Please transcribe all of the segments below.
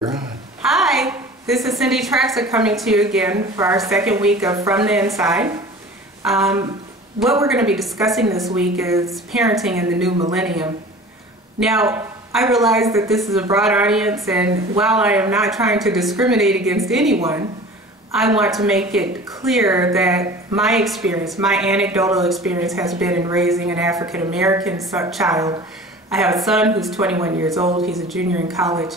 Hi, this is Cindy Traxler coming to you again for our second week of From the Inside. What we're going to be discussing this week is parenting in the new millennium. Now, I realize that this is a broad audience, and while I am not trying to discriminate against anyone, I want to make it clear that my experience, my anecdotal experience, has been in raising an African American child. I have a son who's 21 years old. He's a junior in college.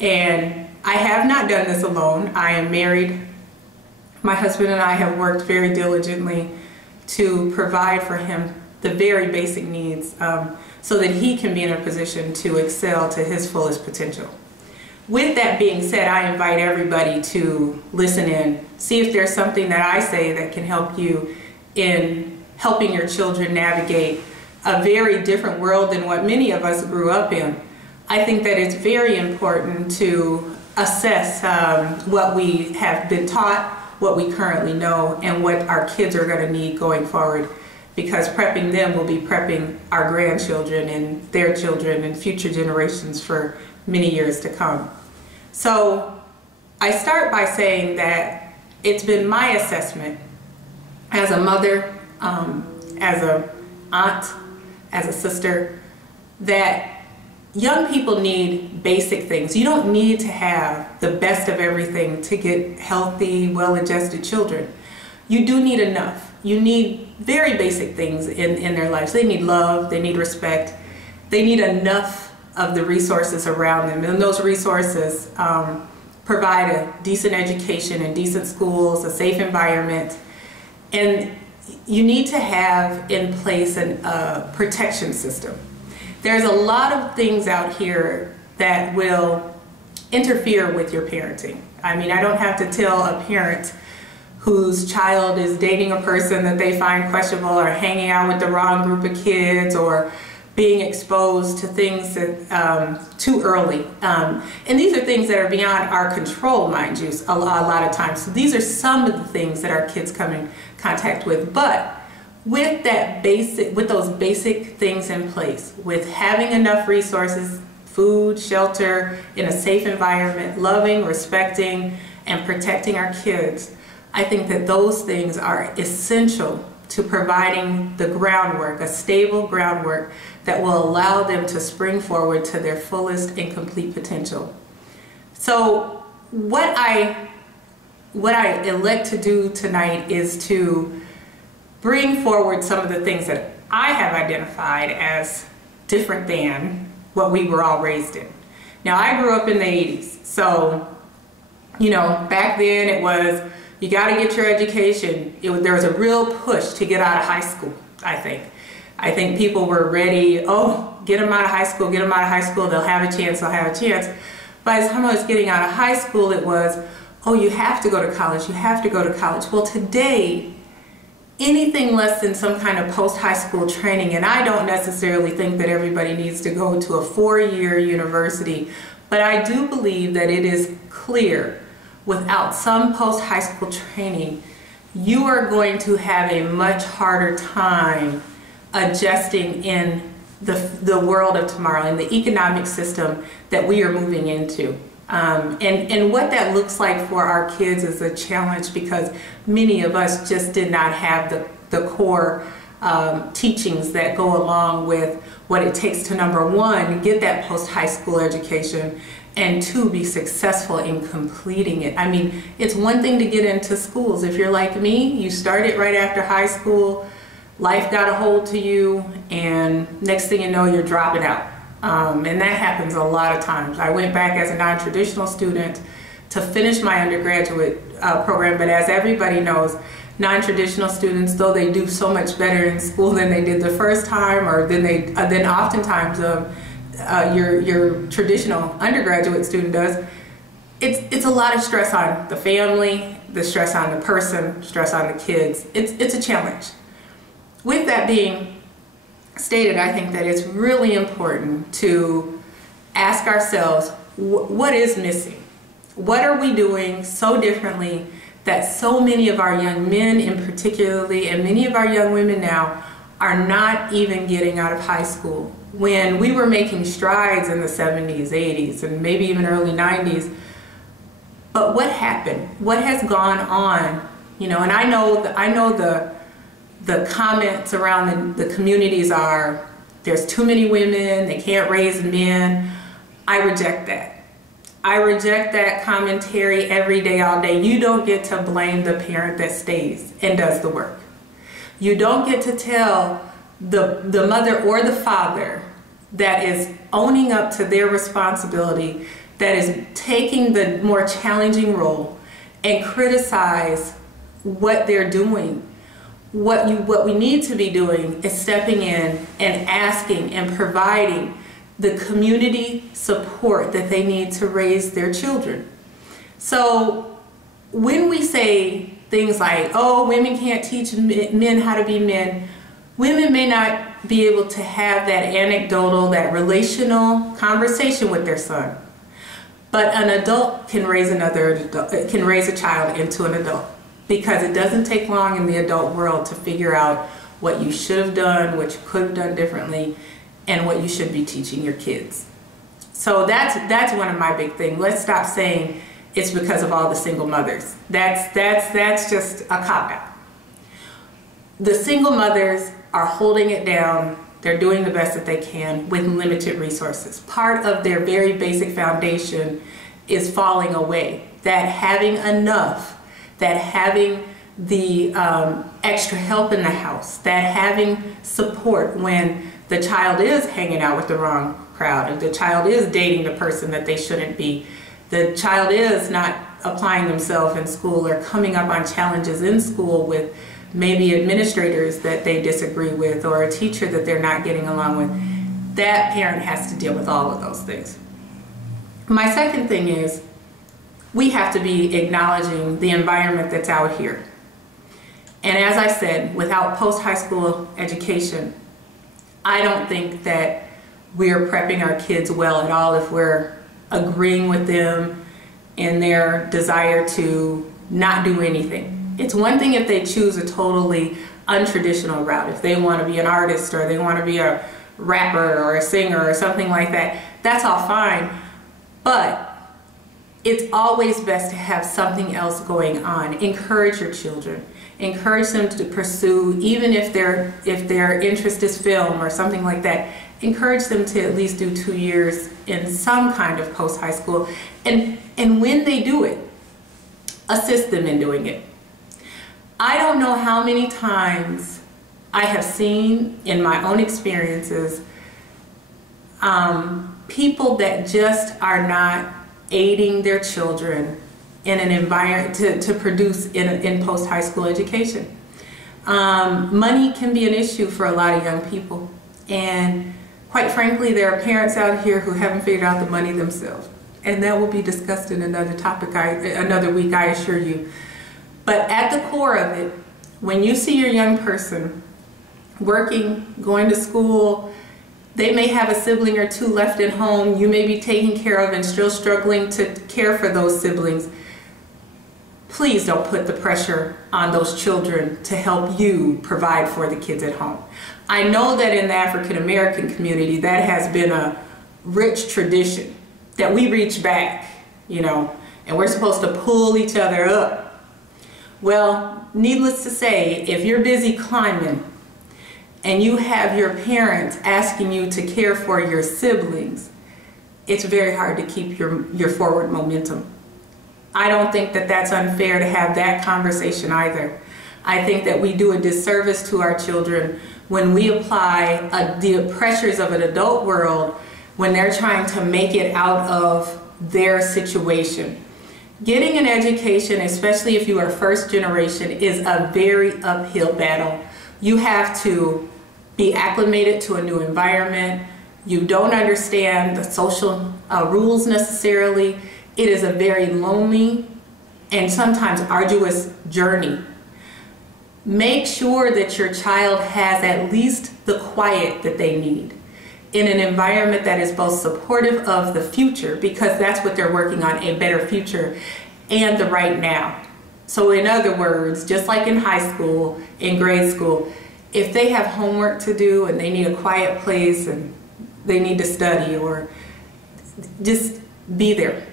And I have not done this alone. I am married. My husband and I have worked very diligently to provide for him the very basic needs so that he can be in a position to excel to his fullest potential. With that being said, I invite everybody to listen in, see if there's something that I say that can help you in helping your children navigate a very different world than what many of us grew up in. I think that it's very important to assess what we have been taught, what we currently know, and what our kids are going to need going forward, because prepping them will be prepping our grandchildren and their children and future generations for many years to come. So I start by saying that it's been my assessment as a mother, as an aunt, as a sister, that young people need basic things. You don't need to have the best of everything to get healthy, well-adjusted children. You do need enough. You need very basic things in their lives. They need love, they need respect, they need enough of the resources around them. And those resources provide a decent education and decent schools, a safe environment. And you need to have in place a protection system. There's a lot of things out here that will interfere with your parenting. I mean, I don't have to tell a parent whose child is dating a person that they find questionable, or hanging out with the wrong group of kids, or being exposed to things that, too early. And these are things that are beyond our control, mind you, a lot of times. So these are some of the things that our kids come in contact with. But with those basic things in place, with having enough resources, food, shelter, in a safe environment, loving, respecting, and protecting our kids, I think that those things are essential to providing the groundwork, a stable groundwork that will allow them to spring forward to their fullest and complete potential. So what I elect to do tonight is to bring forward some of the things that I have identified as different than what we were all raised in. Now, I grew up in the 80s, so, you know, back then it was, you got to get your education. There was a real push to get out of high school, I think. I think people were ready, oh, get them out of high school, get them out of high school, they'll have a chance, they'll have a chance. By the time I was getting out of high school, it was, oh, you have to go to college, you have to go to college. Well, today, anything less than some kind of post-high school training, and I don't necessarily think that everybody needs to go to a 4-year university, but I do believe that it is clear without some post-high school training, you are going to have a much harder time adjusting in the world of tomorrow, in the economic system that we are moving into. And what that looks like for our kids is a challenge, because many of us just did not have the core teachings that go along with what it takes to, number one, get that post-high school education, and two, be successful in completing it. I mean, it's one thing to get into schools. If you're like me, you started right after high school, life got a hold to you, and next thing you know, you're dropping out. And that happens a lot of times. I went back as a non-traditional student to finish my undergraduate program, but as everybody knows, non-traditional students, though they do so much better in school than they did the first time, or than oftentimes your traditional undergraduate student does, it's a lot of stress on the family, the stress on the person, stress on the kids. It's a challenge. With that being stated, I think that it's really important to ask ourselves, what is missing? What are we doing so differently that so many of our young men in particularly, and many of our young women now, are not even getting out of high school. When we were making strides in the 70s, 80s, and maybe even early 90s, but what happened? What has gone on? You know, and I know the comments around the communities are, there's too many women, they can't raise men. I reject that. I reject that commentary every day, all day. You don't get to blame the parent that stays and does the work. You don't get to tell the mother or the father that is owning up to their responsibility, that is taking the more challenging role, and criticize what they're doing. What we need to be doing is stepping in and asking and providing the community support that they need to raise their children. So when we say things like, oh, women can't teach men how to be men, women may not be able to have that anecdotal, that relational conversation with their son. But an adult can raise a child into an adult, because it doesn't take long in the adult world to figure out what you should have done, what you could have done differently, and what you should be teaching your kids. So that's one of my big things. Let's stop saying it's because of all the single mothers. That's just a cop-out. The single mothers are holding it down. They're doing the best that they can with limited resources. Part of their very basic foundation is falling away. That having enough, that having the extra help in the house, that having support when the child is hanging out with the wrong crowd, if the child is dating the person that they shouldn't be, the child is not applying themselves in school or coming up on challenges in school with maybe administrators that they disagree with or a teacher that they're not getting along with, that parent has to deal with all of those things. My second thing is, we have to be acknowledging the environment that's out here. And as I said, without post-high school education, I don't think that we're prepping our kids well at all if we're agreeing with them in their desire to not do anything. It's one thing if they choose a totally untraditional route. If they want to be an artist or they want to be a rapper or a singer or something like that, that's all fine. But it's always best to have something else going on. Encourage your children. Encourage them to pursue, even if their interest is film or something like that, encourage them to at least do 2 years in some kind of post-high school. And when they do it, assist them in doing it. I don't know how many times I have seen in my own experiences people that just are not aiding their children in an environment to produce in post-high school education. Money can be an issue for a lot of young people, and quite frankly, there are parents out here who haven't figured out the money themselves, and that will be discussed in another topic, another week, I assure you. But at the core of it, when you see your young person working, going to school, they may have a sibling or two left at home, you may be taking care of and still struggling to care for those siblings. Please don't put the pressure on those children to help you provide for the kids at home. I know that in the African American community that has been a rich tradition that we reach back, you know, and we're supposed to pull each other up. Well, needless to say, if you're busy climbing and you have your parents asking you to care for your siblings, it's very hard to keep your forward momentum. I don't think that that's unfair to have that conversation either. I think that we do a disservice to our children when we apply the pressures of an adult world when they're trying to make it out of their situation. Getting an education, especially if you are first generation, is a very uphill battle. You have to be acclimated to a new environment. You don't understand the social rules necessarily. It is a very lonely and sometimes arduous journey. Make sure that your child has at least the quiet that they need in an environment that is both supportive of the future, because that's what they're working on, a better future, and the right now. So in other words, just like in high school, in grade school, if they have homework to do and they need a quiet place and they need to study, or just be there.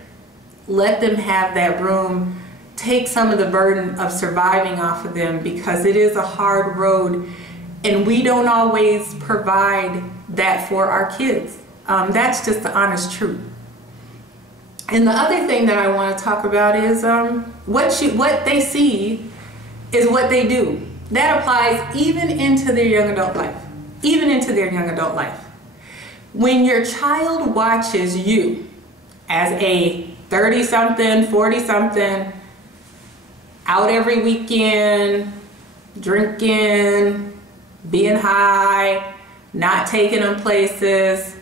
Let them have that room. Take some of the burden of surviving off of them, because it is a hard road and we don't always provide that for our kids. That's just the honest truth. And the other thing that I want to talk about is what they see is what they do. That applies even into their young adult life. Even into their young adult life. When your child watches you as a 30-something, 40-something, out every weekend, drinking, being high, not taking them places,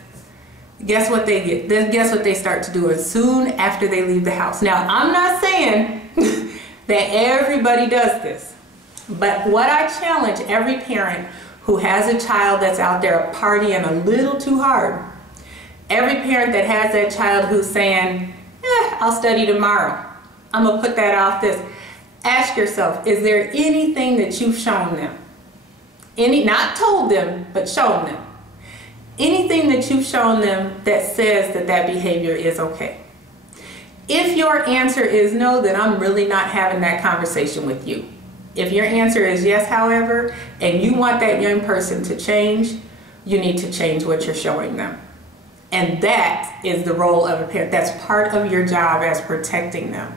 guess what they get? Guess what they start to do as soon after they leave the house. Now, I'm not saying that everybody does this, but what I challenge every parent who has a child that's out there partying a little too hard, every parent that has that child who's saying, I'll study tomorrow, I'm gonna put that off this. Ask yourself, is there anything that you've shown them? Not told them, but shown them. Anything that you've shown them that says that that behavior is okay? If your answer is no, then I'm really not having that conversation with you. If your answer is yes, however, and you want that young person to change, you need to change what you're showing them. And that is the role of a parent. That's part of your job as protecting them.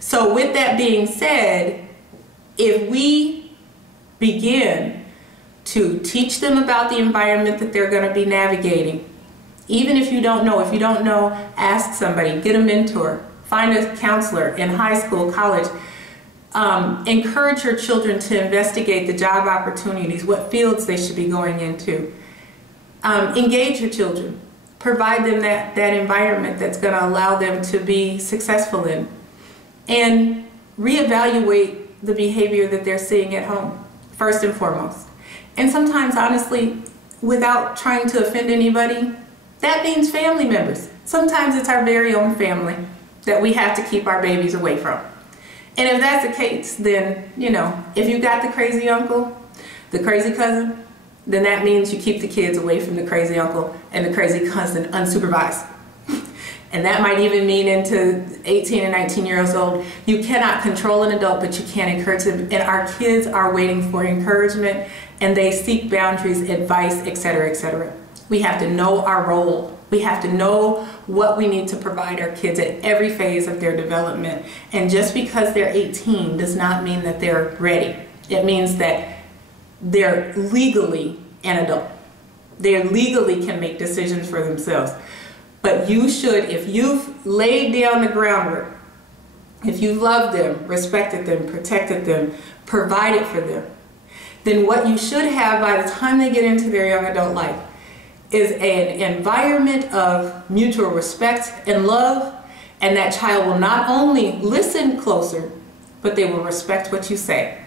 So with that being said, if we begin to teach them about the environment that they're going to be navigating, even if you don't know, ask somebody, get a mentor, find a counselor in high school, college. Encourage your children to investigate the job opportunities, what fields they should be going into. Engage your children. Provide them that environment that's going to allow them to be successful in. And reevaluate the behavior that they're seeing at home, first and foremost. And sometimes, honestly, without trying to offend anybody, that means family members. Sometimes it's our very own family that we have to keep our babies away from. And if that's the case, then, if you got the crazy uncle, the crazy cousin, then that means you keep the kids away from the crazy uncle and the crazy cousin unsupervised. And that might even mean into 18 and 19 years old. You cannot control an adult, but you can encourage them. And our kids are waiting for encouragement, and they seek boundaries, advice, etc., etc. We have to know our role. We have to know what we need to provide our kids at every phase of their development. And just because they're 18 does not mean that they're ready. It means that they're legally an adult. They legally can make decisions for themselves. But you should, if you've laid down the groundwork, if you loved them, respected them, protected them, provided for them, then what you should have by the time they get into their young adult life is an environment of mutual respect and love, and that child will not only listen closer, but they will respect what you say.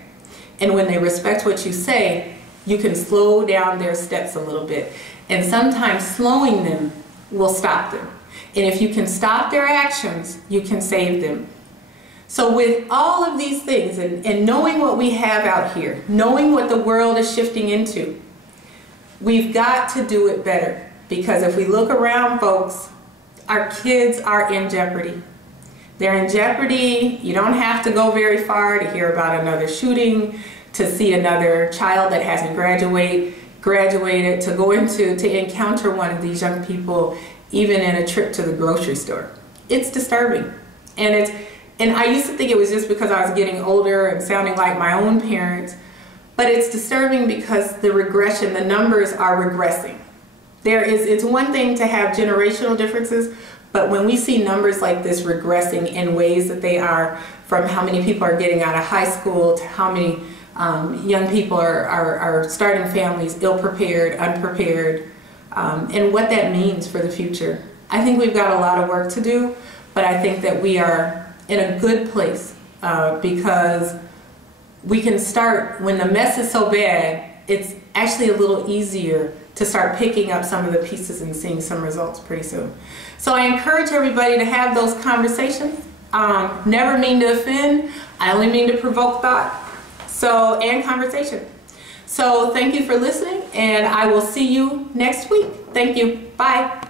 And when they respect what you say, you can slow down their steps a little bit. And sometimes slowing them will stop them. And if you can stop their actions, you can save them. So with all of these things, and knowing what we have out here, knowing what the world is shifting into, we've got to do it better. Because if we look around, folks, our kids are in jeopardy. They're in jeopardy. You don't have to go very far to hear about another shooting, to see another child that hasn't graduated, to go to encounter one of these young people even in a trip to the grocery store. It's disturbing. And I used to think it was just because I was getting older and sounding like my own parents, but it's disturbing because the regression, the numbers are regressing. It's one thing to have generational differences, but when we see numbers like this regressing in ways that they are, from how many people are getting out of high school to how many young people are starting families ill-prepared, unprepared, and what that means for the future. I think we've got a lot of work to do, but I think that we are in a good place because we can start, when the mess is so bad, it's actually a little easier to start picking up some of the pieces and seeing some results pretty soon. So I encourage everybody to have those conversations. Never mean to offend, I only mean to provoke thought. And conversation. So thank you for listening, and I will see you next week. Thank you. Bye.